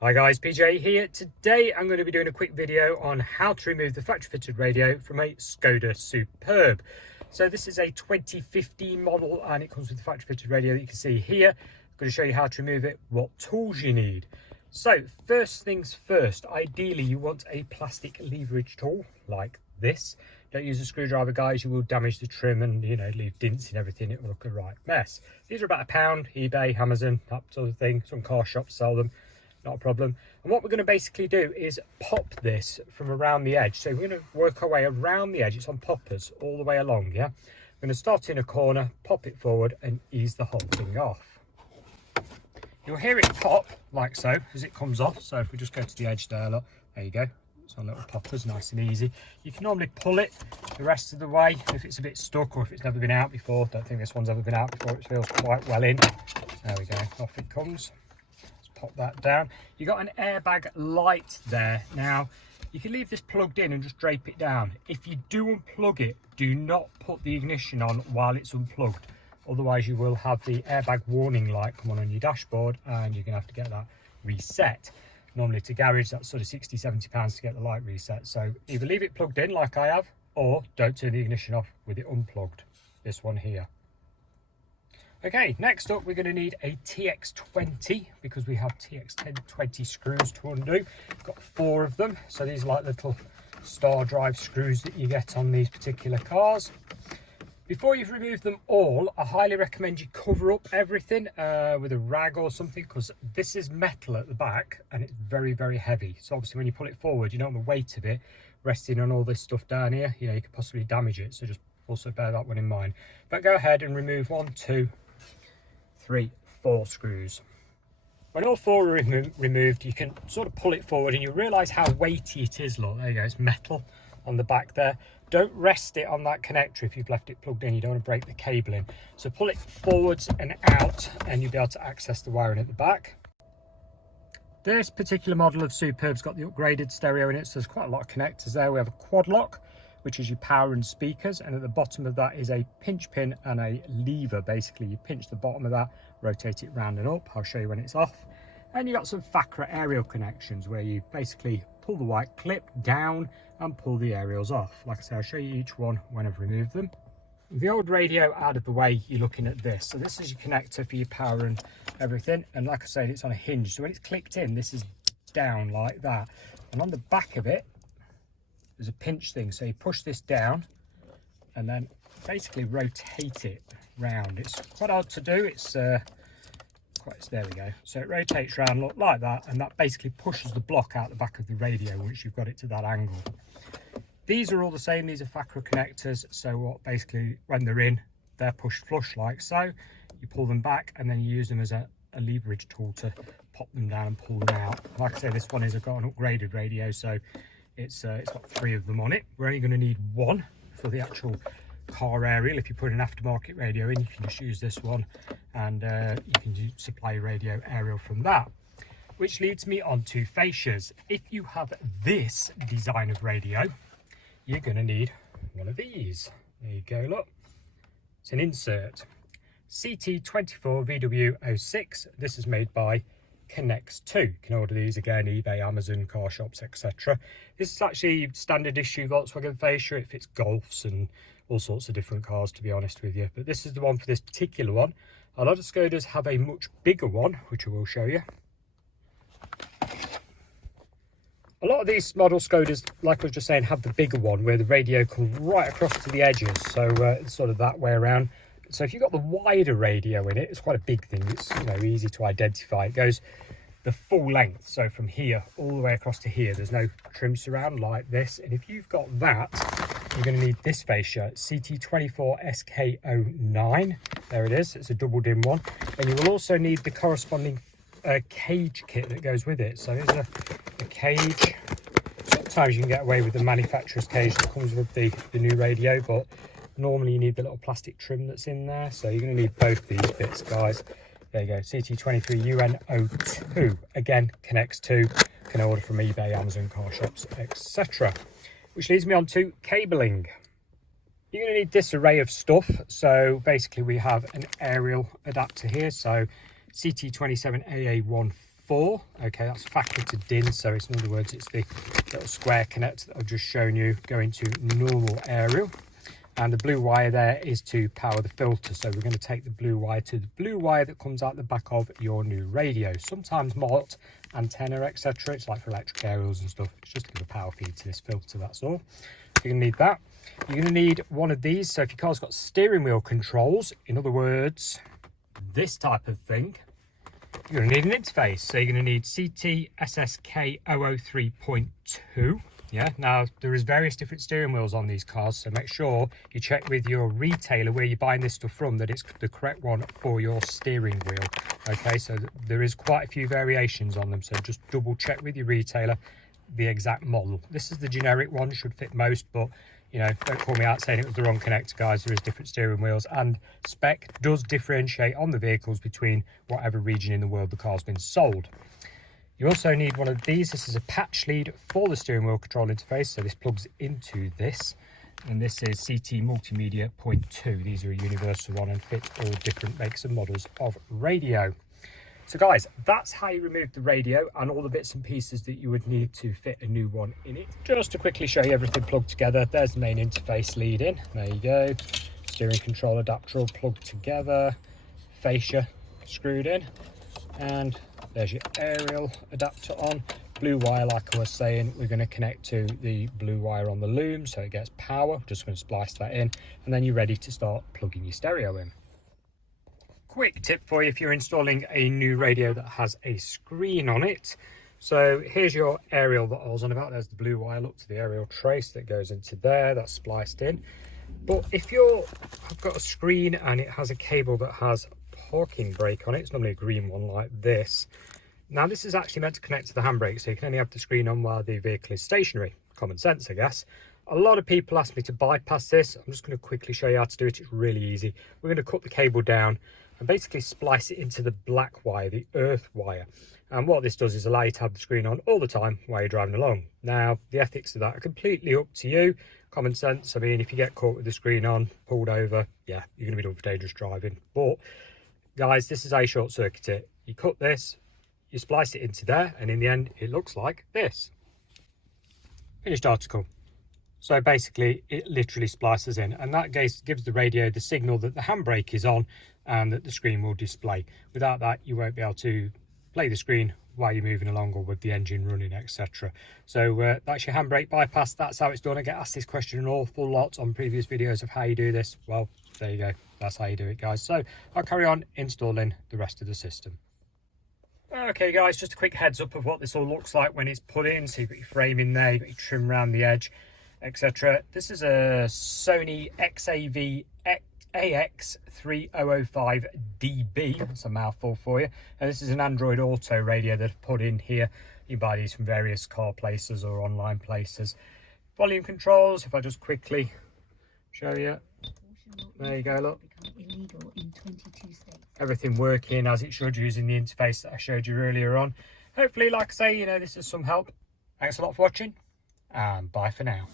Hi guys, PJ here. Today I'm going to be doing a quick video on how to remove the factory fitted radio from a Skoda Superb. So this is a 2015 model and it comes with the factory fitted radio that you can see here. I'm going to show you how to remove it, what tools you need. So first things first, ideally you want a plastic leverage tool like this. Don't use a screwdriver guys, you will damage the trim and leave dints and everything. It will look a right mess. These are about £1, eBay, Amazon, that sort of thing. Some car shops sell them. Not a problem. And what we're going to basically do is pop this from around the edge. So we're going to work our way around the edge. It's on poppers all the way along, yeah? We're going to start in a corner, pop it forward and ease the whole thing off. You'll hear it pop like so as it comes off. So if we just go to the edge there, look, there you go. It's on little poppers, nice and easy. You can normally pull it the rest of the way if it's a bit stuck or if it's never been out before. Don't think this one's ever been out before. It feels quite well in. There we go, off it comes. Pop that down. You got an airbag light there. Now you can leave this plugged in and just drape it down. If you do unplug it, do not put the ignition on while it's unplugged, otherwise you will have the airbag warning light come on your dashboard and you're gonna have to get that reset. Normally to garage that's sort of £60–70 to get the light reset, so either leave it plugged in like I have or don't turn the ignition off with it unplugged. This one here. Okay, next up we're going to need a TX20 because we have TX1020 screws to undo. Got 4 of them, so these are like little star drive screws that you get on these particular cars. Before you've removed them all, I highly recommend you cover up everything with a rag or something, because this is metal at the back and it's very, very heavy. So obviously when you pull it forward, you don't want the weight of it resting on all this stuff down here. You could possibly damage it, so just also bear that one in mind. But go ahead and remove 1, 2, 3, 4 screws. When all 4 are removed, you can sort of pull it forward and you realise how weighty it is. Look, there you go, it's metal on the back there. Don't rest it on that connector if you've left it plugged in. You don't want to break the cabling. So pull it forwards and out and you'll be able to access the wiring at the back. This particular model of Superb's got the upgraded stereo in it, so there's quite a lot of connectors there. We have a quad lock, which is your power and speakers, and at the bottom of that is a pinch pin and a lever. Basically you pinch the bottom of that, rotate it round and up. I'll show you when it's off. And you got some FACRA aerial connections where you basically pull the white clip down and pull the aerials off. Like I say, I'll show you each one when I've removed them. With the old radio out of the way, you're looking at this. So this is your connector for your power and everything, and like I said, it's on a hinge, so when it's clicked in, this is down like that, and on the back of it there's a pinch thing, so you push this down and then basically rotate it round. It's quite hard to do. It's there we go. So it rotates round, look like that, and that basically pushes the block out the back of the radio once you've got it to that angle. These are all the same. These are FACRA connectors, so what basically when they're in, they're pushed flush like so. You pull them back and then you use them as a leverage tool to pop them down and pull them out. Like I say, this one has got an upgraded radio, so it's got 3 of them on it. We're only going to need 1 for the actual car aerial. If you put an aftermarket radio in, you can just use this one and you can supply your radio aerial from that. Which leads me on to fascias. If you have this design of radio, you're going to need one of these. There you go, look. It's an insert. CT24VW06. This is made by Connects 2. You can order these again, eBay, Amazon, car shops, etc. This is actually standard issue Volkswagen fascia. It fits Golfs and all sorts of different cars, to be honest with you. But this is the one for this particular one. A lot of Skodas have a much bigger one, which I will show you. A lot of these model Skodas, like I was just saying, have the bigger one where the radio comes right across to the edges. So it's sort of that way around. So if you've got the wider radio in it, it's quite a big thing. It's easy to identify. It goes the full length. So from here all the way across to here, there's no trim surround like this. And if you've got that, you're going to need this fascia, CT24SK09. There it is. It's a double dim one. And you will also need the corresponding cage kit that goes with it. So here's a cage. Sometimes you can get away with the manufacturer's cage that comes with the new radio, but normally you need the little plastic trim that's in there. So you're going to need both these bits, guys. There you go, CT23UN02. Again, Connects 2. Can order from eBay, Amazon, car shops, etc. Which leads me on to cabling. You're going to need this array of stuff. So basically we have an aerial adapter here. So CT27AA14 4. Okay, that's faceted DIN, so it's, in other words, it's the little square connector that I've just shown you going to normal aerial. And the blue wire there is to power the filter. So we're going to take the blue wire to the blue wire that comes out the back of your new radio. Sometimes malt, antenna, etc. It's like for electric aerials and stuff. It's just to give a power feed to this filter, that's all. You're going to need that. You're going to need one of these. So if your car's got steering wheel controls, in other words, this type of thing, you're going to need an interface. So you're going to need CT SSK 003.2. Yeah, now there is various different steering wheels on these cars, so make sure you check with your retailer where you're buying this stuff from that it's the correct one for your steering wheel. Okay, so there is quite a few variations on them, so just double check with your retailer the exact model. This is the generic one, should fit most, but you know, don't call me out saying it was the wrong connector, guys. There is different steering wheels, and spec does differentiate on the vehicles between whatever region in the world the car's been sold. You also need one of these. This is a patch lead for the steering wheel control interface. So this plugs into this. And this is CT Multimedia 0.2. These are a universal one and fit all different makes and models of radio. So guys, that's how you remove the radio and all the bits and pieces that you would need to fit a new one in it. Just to quickly show you everything plugged together. There's the main interface lead in. There you go. Steering control adapter all plugged together. Fascia screwed in. And there's your aerial adapter on. Blue wire, like I was saying, we're going to connect to the blue wire on the loom so it gets power. Just going to splice that in, and then you're ready to start plugging your stereo in. Quick tip for you if you're installing a new radio that has a screen on it. So here's your aerial that I was on about. There's the blue wire up to the aerial trace that goes into there. That's spliced in. But if I've got a screen and it has a cable that has parking brake on it, it's normally a green one like this. Now this is actually meant to connect to the handbrake, so you can only have the screen on while the vehicle is stationary. Common sense, I guess. A lot of people ask me to bypass this. I'm just going to quickly show you how to do it. It's really easy. We're going to cut the cable down and basically splice it into the black wire, the earth wire. And what this does is allow you to have the screen on all the time while you're driving along. Now the ethics of that are completely up to you. Common sense, I mean, if you get caught with the screen on, pulled over, yeah, you're going to be done for dangerous driving. But guys, this is how you short circuit it. You cut this, you splice it into there, and in the end it looks like this. Finished article. So basically it literally splices in, and that gives the radio the signal that the handbrake is on and that the screen will display. Without that, you won't be able to play the screen while you're moving along or with the engine running, etc. So that's your handbrake bypass. That's how it's done. I get asked this question an awful lot on previous videos of how you do this. Well, there you go. That's how you do it, guys. So I'll carry on installing the rest of the system. Okay guys, just a quick heads up of what this all looks like when it's put in. So you've got your frame in there, you've got your trim around the edge, etc. This is a Sony XAV AX3005DB. That's a mouthful for you. And this is an Android Auto radio that I've put in here. You buy these from various car places or online places. Volume controls, if I just quickly show you. There you go, look. Illegal in 22 states. Everything working as it should using the interface that I showed you earlier on. Hopefully, like I say, this is some help. Thanks a lot for watching, and bye for now.